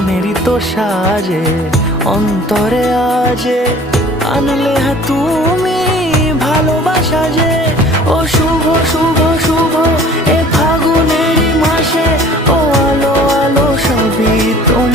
মনেরই তো সাজে অন্তরে আজে আনলে তুমি ভালোবাসা যে। ও শুভ শুভ শুভ এ ফাগুনেরই মাসে, ও আলো আলো সবই তোমার।